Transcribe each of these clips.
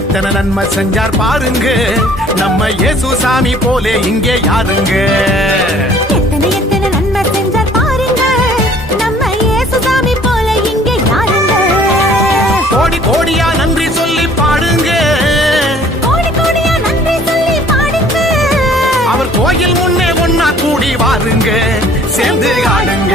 எத்தனை நன்மை செஞ்சார் பாருங்க. நம்ம இயேசு சாமி போலே இங்கே யாருங்க? எத்தனை எத்தனை நன்மை செஞ்சார் பாருங்க. நம்ம இயேசுசாமி போல இங்க யாருங்க? கோடி கோடியா நன்றி சொல்லி பாடுங்க. கோடி கோடியா நன்றி சொல்லி பாடுங்க. அவர் கோயில் முன்னே ஒன்னா கூடி வாருங்க. சேர்ந்து ஆடுங்க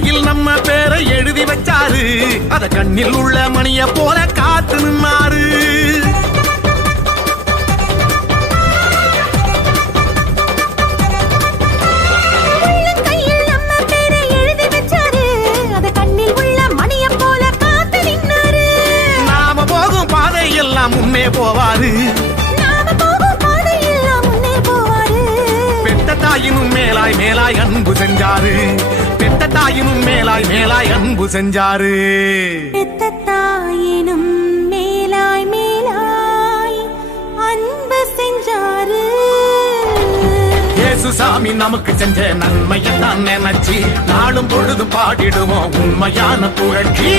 கையில் நம்ம பேரை எழுதி வச்சாரு. அத கண்ணில் உள்ள மணிய போல காத்து நின்னாரு. முன்னே போவாரு. தாயினும் மேலாய் மேலாய் அன்பு செஞ்சாரு. பெத்த தாயினும் மேலாய் மேலாய் அன்பு செஞ்சாரு. தாயினும் மேலாய் மேலாய் அன்பு செஞ்சாரு. இயேசு சாமி நமக்கு செஞ்ச நன்மையத்தான் நினைச்சு நாளும் பொழுது பாடிடுவோம் உண்மையான புகழ்ச்சி.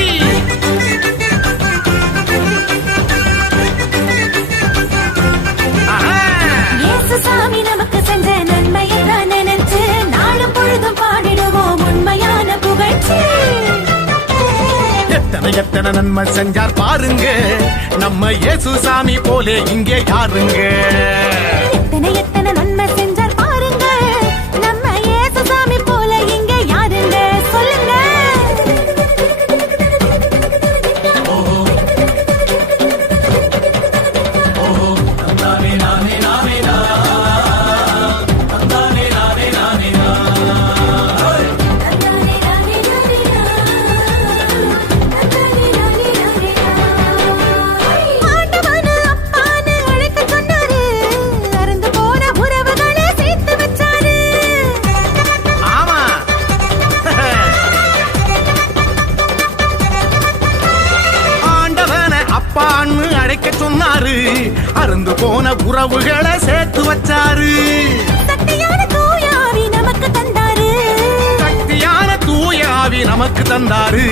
எத்தனை எத்தனை நன்மை செஞ்சார் பாருங்க. நம்ம இயேசு சாமி போலே இங்கே யாருங்க? அருந்து போன உறவுகளை சேர்த்து வச்சாரு. சக்தியான தூயாவி நமக்கு தந்தாரு. சக்தியான தூய ஆவி நமக்கு தந்தாரு.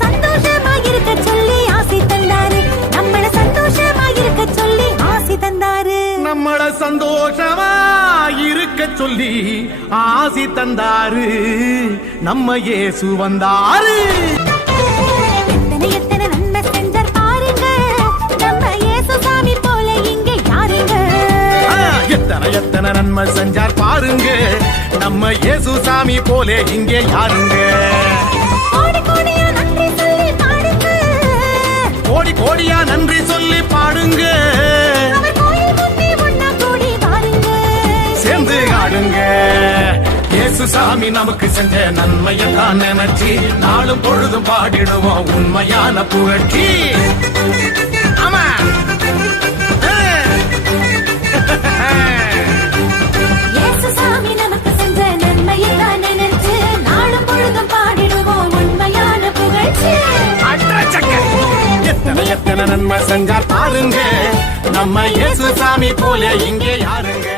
சந்தோஷமா இருக்க சொல்லி ஆசை தந்தாரு. நம்மள சந்தோஷமா இருக்க சொல்லி ஆசை தந்தாரு. நம்மள சந்தோஷமா இருக்க சொல்லி ஆசி தந்தாரு. நம்ம இயேசு வந்தாரு. எத்தனை நன்மை செஞ்சார் பாருங்க. நம்ம இயேசு சாமி போலே இங்கே யாருங்க? கோடி கோடியா நன்றி சொல்லி பாடுங்க. சேர்ந்து ஆடுங்க. இயேசு சாமி நமக்கு செஞ்ச நன்மையை தான் நினைச்சு நாளும் பொழுதும் பாடிடுவோம் உண்மையான புகழ்ச்சி. நாளும் எத்தனை நன்மை செஞ்சார் பாருங்க. நம்ம இயேசு சாமி போல இங்கே யாருங்க?